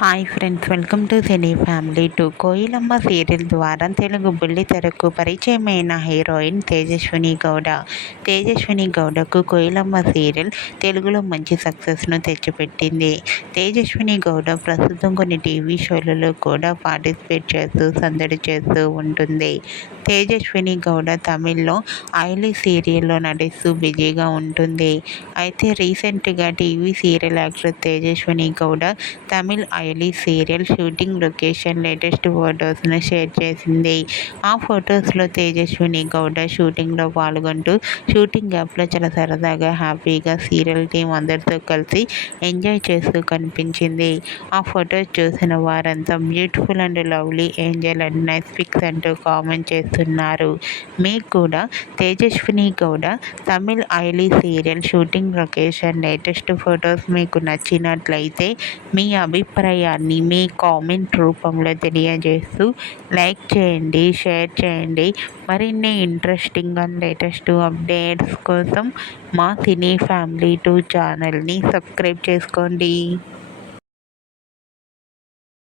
Hi friends, welcome to cine family 2. Koilamma serial ద్వారా తెలుగు బుల్లితెరకు పరిచయమైన heroine Tejaswini Gowda. Tejaswini గౌడకు కోయిలమ్మ serial తెలుగులో మంచి సక్సెస్ను తెచ్చిపెట్టింది. తేజస్విని గౌడ ప్రస్తుతం కొన్ని టీవీ షోలలో కూడా పార్టిసిపేట్ చేస్తూ సందడి చేస్తూ ఉంటుంది. తేజస్విని గౌడ తమిళ్లో ఐలీ సీరియల్లో నటిస్తూ బిజీగా ఉంటుంది. అయితే రీసెంట్గా TV serial actress Tejaswini Gowda Tamil ఐలీ సీరియల్ షూటింగ్ లొకేషన్ లేటెస్ట్ ఫొటోస్ను షేర్ చేసింది. ఆ ఫొటోస్లో తేజస్విని గౌడ షూటింగ్లో పాల్గొంటూ షూటింగ్ యాప్లో చాలా సరదాగా హ్యాపీగా సీరియల్ టీం అందరితో కలిసి ఎంజాయ్ చేస్తూ కనిపించింది. ఆ ఫొటోస్ చూసిన వారంతా beautiful and lovely angel and nice pics అంటూ కామెంట్ చేస్తున్నారు. మీకు కూడా తేజస్విని గౌడ తమిళ్ ఐలీ serial shooting location latest photos మీకు నచ్చినట్లయితే మీ అభిప్రాయాన్ని మీ కామెంట్ రూపంలో తెలియజేస్తూ లైక్ చేయండి, షేర్ చేయండి. మరిన్ని ఇంట్రెస్టింగ్ అండ్ లేటెస్ట్ అప్డేట్స్ కోసం మా సినీ ఫ్యామిలీ 2 ఛానల్ని సబ్స్క్రైబ్ చేసుకోండి.